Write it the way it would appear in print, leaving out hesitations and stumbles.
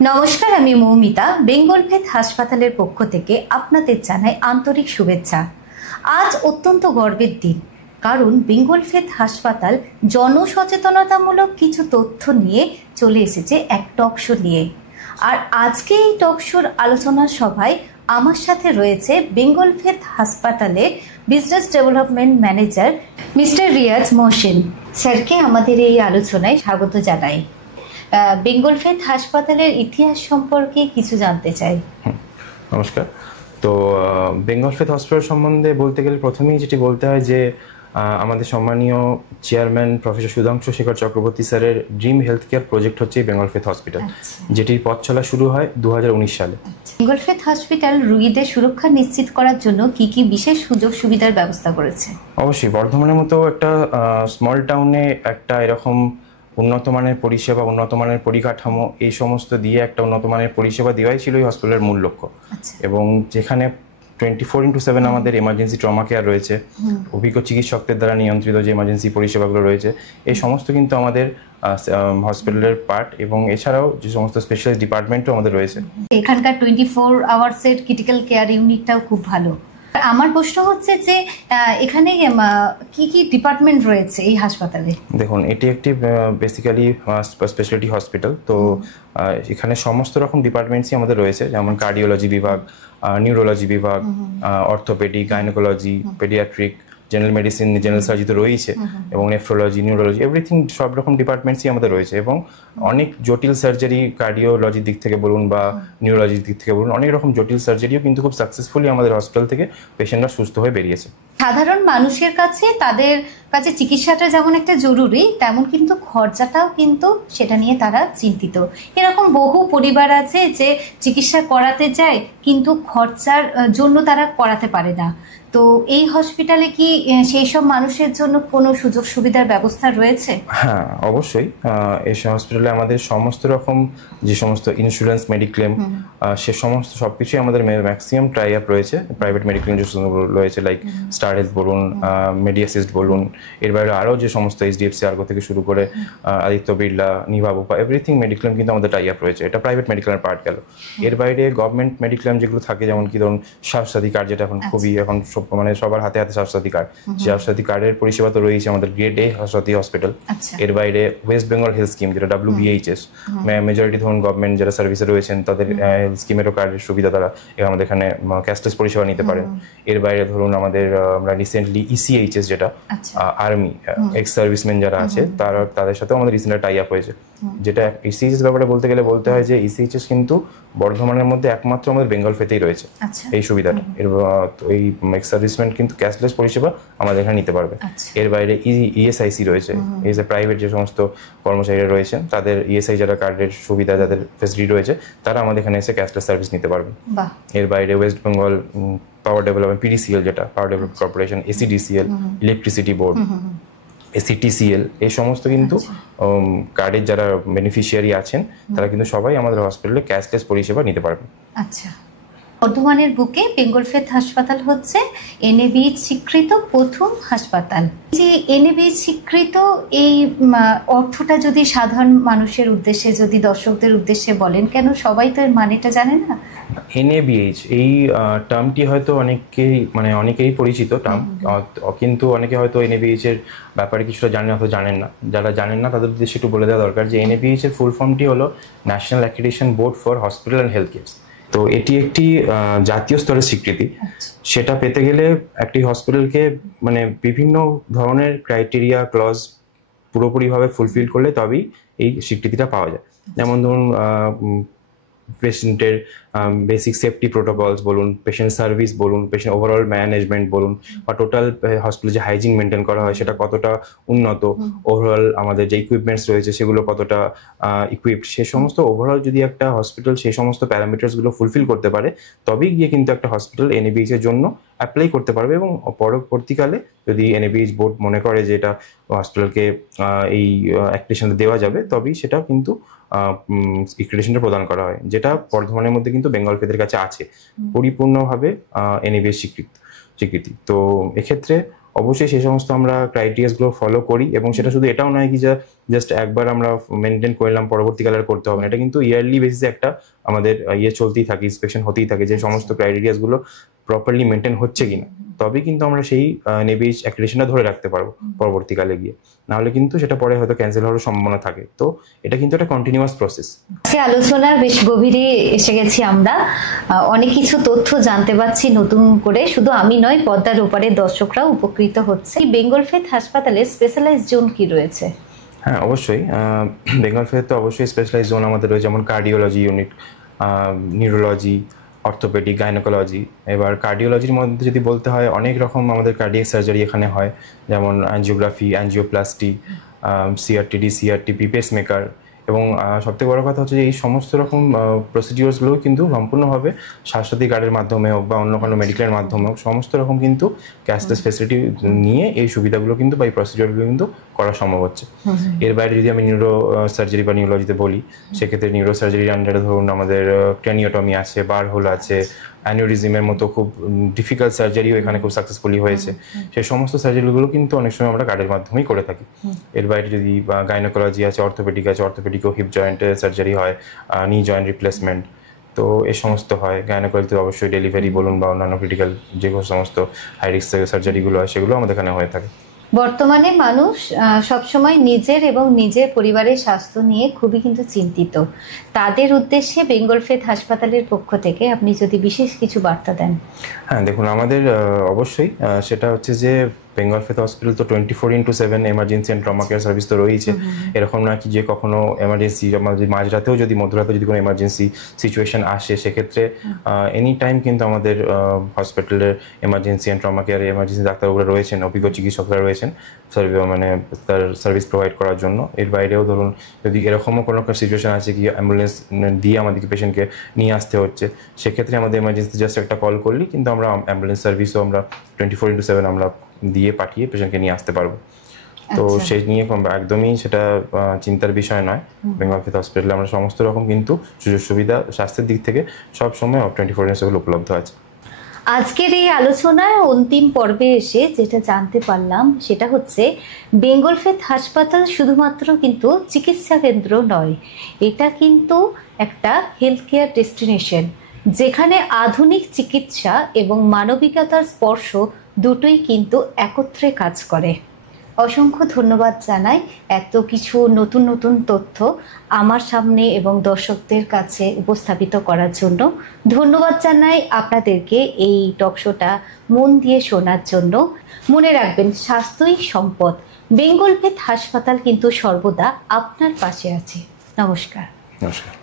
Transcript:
নমস্কার, আমি মৌমিতা। বেঙ্গল ফেথ হাসপাতালের পক্ষ থেকে আপনাদের জানাই আন্তরিক শুভেচ্ছা। আজ অত্যন্ত গর্বের দিন, কারণ বেঙ্গল ফেথ হাসপাতাল জনসচেতনতামূলক কিছু তথ্য নিয়ে চলে এসেছে এক টক শো নিয়ে। আর আজকে এই টক শোর আলোচনা সভায় আমার সাথে রয়েছে বেঙ্গল ফেথ হাসপাতালের business development manager mister Riaz Mohsin. স্যারকে আমাদের এই আলোচনায় স্বাগত জানাই। বেঙ্গল ফেথ হাসপাতালের ইতিহাস সম্পর্কে কিছু জানতে চাই। নমস্কার। তো বেঙ্গল ফেথ হসপিটাল সম্বন্ধে বলতে গেলে প্রথমেই যেটি বলতে হয় যে আমাদের সম্মানীয় চেয়ারম্যান প্রফেসর সুধাংশু শেখর চক্রবর্তী স্যারের ড্রিম হেলথ কেয়ার প্রজেক্ট হচ্ছে বেঙ্গল ফেথ হসপিটাল, যেটির পথ চলা শুরু হয় 2019 সালে। বেঙ্গল ফেথ হসপিটাল রোগীদের সুরক্ষা নিশ্চিত করার জন্য কি কি বিশেষ সুযোগ সুবিধার ব্যবস্থা করেছে? অবশ্যই বর্ধমানের মতো একটা স্মল টাউনে একটা এরকম উন্নত মানের পরিষেবা, উন্নত মানের পরিকাঠামো, এই সমস্ত দিয়ে একটা উন্নত মানের পরিষেবা দেওয়াই ছিল এই হসপিটালের মূল লক্ষ্য। এবং যেখানে 24/7 আমাদের এমার্জেন্সি ট্রমা কেয়ার রয়েছে, অভিজ্ঞ চিকিৎসকদের দ্বারা নিয়ন্ত্রিত যে এমার্জেন্সি পরিষেবাগুলো রয়েছে, এই সমস্ত কিন্তু আমাদের হসপিটালের পার্ট। এবং এছাড়াও যে সমস্ত স্পেশালিস্ট ডিপার্টমেন্টও আমাদের রয়েছে। এখানকার 24 আওয়ার্সের ক্রিটিক্যাল কেয়ার ইউনিটটাও খুব ভালো। আমার প্রশ্ন হচ্ছে যে এখানে কি কি ডিপার্টমেন্ট রয়েছে এই হাসপাতালে? দেখুন, এটি একটি বেসিক্যালি স্পেশালিটি হসপিটাল। তো এখানে সমস্ত রকম ডিপার্টমেন্টসই আমাদের রয়েছে, যেমন কার্ডিওলজি বিভাগ, নিউরোলজি বিভাগ, orthopaedic, gynaecology, paediatric, general medicine, general surgery তো রয়েছে, এবং নেফ্রোলজি, নিউরোলজি, এভরিথিং, সব রকম ডিপার্টমেন্টসই আমাদের রয়েছে। এবং অনেক জটিল সার্জারি, কার্ডিওলজির দিক থেকে বলুন বা নিউরোলজির দিক থেকে বলুন, অনেক রকম জটিল সার্জারিও কিন্তু খুব সাকসেসফুলি আমাদের হসপিটাল থেকে পেশেন্টরা সুস্থ হয়ে বেরিয়েছে। সাধারণ মানুষের কাছে তাদের কাছে চিকিৎসাটা যেমন একটা জরুরি, তেমন কিন্তু খরচাটাও কিন্তু সেটা নিয়ে তারা চিন্তিত। এরকম বহু পরিবার আছে যে চিকিৎসা করাতে যায় কিন্তু খরচার জন্য তারা করাতে পারে না। তো এই হসপিটালে কি সেই সব মানুষের জন্য কোনো সুযোগ সুবিধার ব্যবস্থা রয়েছে? হ্যাঁ, অবশ্যই। এই হসপিটালে আমাদের সমস্ত রকম যে সমস্ত ইন্স্যুরেন্স, মেডিক্লেম, সে সমস্ত সবকিছুই আমাদের ম্যাক্সিমাম টাই আপ রয়েছে। প্রাইভেট মেডিক্লেম যে রয়েছে, লাইক স্টার হেলথ বলুন, মেডিয়াসিস্ট বলুন, এর বাইরে আরও যে সমস্ত এইচডিএফসি আর্গো থেকে শুরু করে আদিত্য বিড়লা, নিভাবোপা, এভরিথিং মেডিক্লেম কিন্তু আমাদের টাই আপ রয়েছে। এটা প্রাইভেট মেডিক্লেমের পার্ট গেল। এর বাইরে গভর্নমেন্ট মেডিক্লেম যেগুলো থাকে, যেমন কি ধরুন স্বাস্থ্যসাথী কার্ড, যেটা এখন খুবই এখন মানে সবার হাতে হাতে স্বাস্থ্যসাথী কার্ড, সেই স্বাস্থ্যসাথী কার্ডের পরিষেবা তো রয়েছে আমাদের গ্রেড এ স্বাস্থ্যসাথী হসপিটাল। এর বাইরে ওয়েস্ট বেঙ্গল হেলথ স্কিম, যেটা WBHS, মেজরিটি ধরুন গভর্নমেন্ট যারা সার্ভিসে রয়েছেন তাদের হেলথ স্কিমেরও কার্ডের সুবিধা তারা আমাদের এখানে ক্যাশলেস পরিষেবা নিতে পারেন। এর বাইরে ধরুন আমাদের আমরা রিসেন্টলি ECHS, যেটা আর্মি এক্স সার্ভিসম্যান যারা আছে তাদের সাথেও আমাদের রিসেন্টলি টাই আপ হয়েছে। যেটা ECHS ব্যাপারে বলতে গেলে বলতে হয় যে ECHS কিন্তু বর্ধমানের মধ্যে একমাত্র আমাদের বেঙ্গল ফেতেই রয়েছে এই সুবিধাটা। এই এক্স সার্ভিসম্যান কিন্তু ক্যাশলেস পরিষেবা আমাদের এখানে নিতে পারবে। এর বাইরে ESIC রয়েছে, এই যে প্রাইভেট যে সমস্ত কর্মচারীরা রয়েছেন তাদের ESI যারা কার্ডের সুবিধা, যাদের ফেসিলিটি রয়েছে, তারা আমাদের এখানে এসে ক্যাশলেস সার্ভিস নিতে পারবে। এর বাইরে West Bengal power development, PDCL যেটা power development corporation, ACDCL, electricity board, ACTCL, এই সমস্ত কিন্তু কার্ডের যারা বেনিফিশিয়ারি আছেন তারা কিন্তু সবাই আমাদের হসপিটালে ক্যাশলেস পরিষেবা নিতে পারবেন। আচ্ছা, বর্ধমানের বুকে বেঙ্গল ফেথ হাসপাতাল হচ্ছে NABH স্বীকৃত প্রথম হাসপাতাল। যে NABH স্বীকৃত, এই অর্থটা যদি সাধারণ মানুষের উদ্দেশ্যে, যদি দর্শকদের উদ্দেশ্যে বলেন, কেন সবাই তো এর মানেটা জানে না? NABH এই টার্মটি হয়তো অনেকেই পরিচিত টার্ম, কিন্তু অনেকে হয়তো NABH এর ব্যাপারে কিছুটা জানেন অথবা জানেন না। যারা জানেন না তাদের উদ্দেশ্যে একটু বলে দেওয়া দরকার যে NABH এর ফুল ফর্মটি হলো national accreditation board for hospital and health care. তো এটি একটি জাতীয় স্তরের স্বীকৃতি। সেটা পেতে গেলে একটি হসপিটালকে বিভিন্ন ধরনের ক্রাইটেরিয়া, ক্লজ পুরোপুরিভাবে ফুলফিল করলে তবেই এই স্বীকৃতিটা পাওয়া যায়। যেমন ধরুন পেশেন্টের বেসিক সেফটি প্রোটোকলস বলুন, পেশেন্ট সার্ভিস বলুন, পেশেন্ট ওভারঅল ম্যানেজমেন্ট বলুন, বা টোটাল হসপিটালে যে হাইজিন মেনটেন করা হয় সেটা কতটা উন্নত, ওভারঅল আমাদের যে ইকুইপমেন্টস রয়েছে সেগুলো কতটা ইকুইপড, সে সমস্ত ওভারঅল যদি একটা হসপিটাল সেই সমস্ত প্যারামিটার্সগুলো ফুলফিল করতে পারে, তবেই গিয়ে কিন্তু একটা হসপিটাল NABH এর জন্য অ্যাপ্লাই করতে পারবে। এবং পরবর্তীকালে যদি NABH বোর্ড মনে করে যে এটা হসপিটালকে এই অ্যাক্রেডিটেশনটা দেওয়া যাবে, তবেই সেটা কিন্তু অ্যাক্রেডিটেশনটা প্রদান করা হয়, যেটা বর্ধমানের মধ্যে কিন্তু বেঙ্গল ফেথের কাছে আছে পরিপূর্ণভাবে NABH স্বীকৃতি। তো এক্ষেত্রে অবশ্যই সেই সমস্ত আমরা ক্রাইটেরিয়াসগুলো ফলো করি, এবং সেটা শুধু এটাও নয় কি জাস্ট একবার আমরা মেনটেন করলাম পরবর্তীকালে আর করতে হবে না। এটা কিন্তু ইয়ারলি বেসিসে একটা আমাদের চলতেই থাকে, ইন্সপেকশন হতেই থাকে যে সমস্ত ক্রাইটেরিয়াসগুলো প্রপারলি মেনটেন হচ্ছে কিনা, তবেই কিন্তু আমরা সেই নেভিজ অ্যাক্রিডিটেশনটা ধরে রাখতে পারবো পরবর্তীকালে গিয়ে। নাহলে কিন্তু সেটা পরে হয়তো ক্যান্সেল হওয়ার সম্ভাবনা থাকে। তো এটা কিন্তু একটা কন্টিনিউয়াস প্রসেস। সে আলোচনার বেশ গভীরে এসে গেছি আমরা, অনেক কিছু তথ্য জানতে পারছি নতুন করে। শুধু আমি নয়, পর্দার ওপারে দর্শকরাও উপকৃত হচ্ছে। বেঙ্গল ফেথ হাসপাতালে স্পেশালাইজ জোন কি রয়েছে? হ্যাঁ, অবশ্যই বেঙ্গল ফেথ তো অবশ্যই স্পেশালাইজ জোন আমাদের রয়েছে, যেমন cardiology unit, neurology, orthopaedic, gynaecology. এবার কার্ডিওলজির মধ্যে যদি বলতে হয়, অনেক রকম আমাদের কার্ডিয়াক সার্জারি এখানে হয়, যেমন অ্যাঞ্জিওগ্রাফি, অ্যাঞ্জিওপ্লাস্টি, সিআরটিডি, সিআরটিপি, পেসমেকার। এবং সবথেকে বড় কথা হচ্ছে যে এই সমস্ত রকম প্রসিডিওরসগুলো কিন্তু সম্পূর্ণভাবে স্বাস্থ্যসাথী কার্ডের মাধ্যমে হোক বা অন্য কোনো মেডিকেলের মাধ্যমে হোক, সমস্ত রকম কিন্তু ক্যাশলেস ফেসিলিটি নিয়ে এই সুবিধাগুলো কিন্তু বা এই প্রসিডিওরগুলো কিন্তু করা সম্ভব হচ্ছে। এর বাইরে যদি আমি নিউরো সার্জারি বা নিউরোলজিতে বলি, সেক্ষেত্রে নিউরো সার্জারির আন্ডারে ধরুন আমাদের ক্র্যানিওটমি আছে, বার হোল আছে, অ্যানিউরিজমের মতো খুব ডিফিকাল্ট সার্জারিও এখানে খুব সাকসেসফুলি হয়েছে। সেই সমস্ত সার্জারিগুলো কিন্তু অনেক সময় আমরা কার্ডের মাধ্যমেই করে থাকি। এর বাইরে যদি গাইনোকোলজি আছে, অর্থোপেডিক আছে, অর্থোপেডিকও হিপ জয়েন্টের সার্জারি হয়, নি জয়েন্ট রিপ্লেসমেন্ট, তো এই সমস্ত হয়। গাইনোকোলজিতে অবশ্যই ডেলিভারি বলুন বা অন্যান্য ক্রিটিক্যাল যে সমস্ত হাই রিস্ক সার্জারিগুলো হয়, সেগুলো আমাদের এখানে হয়ে থাকে। বর্তমানে মানুষ সবসময় নিজের এবং নিজের পরিবারের স্বাস্থ্য নিয়ে খুবই কিন্তু চিন্তিত। তাদের উদ্দেশ্যে বেঙ্গল ফেথ হাসপাতালের পক্ষ থেকে আপনি যদি বিশেষ কিছু বার্তা দেন। হ্যাঁ, দেখুন, আমাদের অবশ্যই সেটা হচ্ছে যে বেঙ্গল ফেথ হসপিটাল তো 24/7 emergency and trauma care service তো রয়েছে। এরকম না কি যে কখনো এমার্জেন্সি, মাঝরাতেও যদি মধ্যরাতেও যদি কোনো এমার্জেন্সি সিচুয়েশন আসে, সেক্ষেত্রে এনি টাইম কিন্তু আমাদের হসপিটালের এমার্জেন্সি অ্যান্ড ট্রমা কেয়ারে এমার্জেন্সি ডাক্তারবাবুরা রয়েছেন, অভিজ্ঞ চিকিৎসকরা রয়েছেন মানে তার সার্ভিস প্রোভাইড করার জন্য। এর বাইরেও ধরুন যদি এরকমও কোনো সিচুয়েশন আছে কি অ্যাম্বুলেন্স দিয়ে আমাদেরকে পেশেন্টকে নিয়ে আসতে হচ্ছে, সেক্ষেত্রে আমাদের এমার্জেন্সি জাস্ট একটা কল করলেই কিন্তু আমরা অ্যাম্বুলেন্স সার্ভিসও আমরা 24/7 আমরা দিয়ে পাঠিয়ে পেশেন্টকে নিয়ে আসতে পারবো। তো সেই নিয়ে একদমই সেটা চিন্তার বিষয় নয়। বেঙ্গল ফেথ হসপিটালে আমরা সমস্ত রকম কিন্তু সুযোগ সুবিধা স্বাস্থ্যের দিক থেকে সব সময় 24/7 উপলব্ধ আছে। আজকের এই আলোচনার অন্তিম পর্বে এসে যেটা জানতে পারলাম সেটা হচ্ছে বেঙ্গল ফেথ হাসপাতাল শুধুমাত্র কিন্তু চিকিৎসা কেন্দ্র নয়, এটা কিন্তু একটা হেলথ কেয়ার ডেস্টিনেশন, যেখানে আধুনিক চিকিৎসা এবং মানবিকতার স্পর্শ দুটোই কিন্তু একত্রে কাজ করে। অসংখ্য ধন্যবাদ জানাই এত কিছু নতুন নতুন তথ্য আমার সামনে এবং দর্শকদের কাছে উপস্থাপিত করার জন্য। ধন্যবাদ জানাই আপনাদেরকে এই টক শোটা মন দিয়ে শোনার জন্য। মনে রাখবেন, স্বাস্থ্যই সম্পদ। বেঙ্গল ফেথ হাসপাতাল কিন্তু সর্বদা আপনার পাশে আছে। নমস্কার। নমস্কার।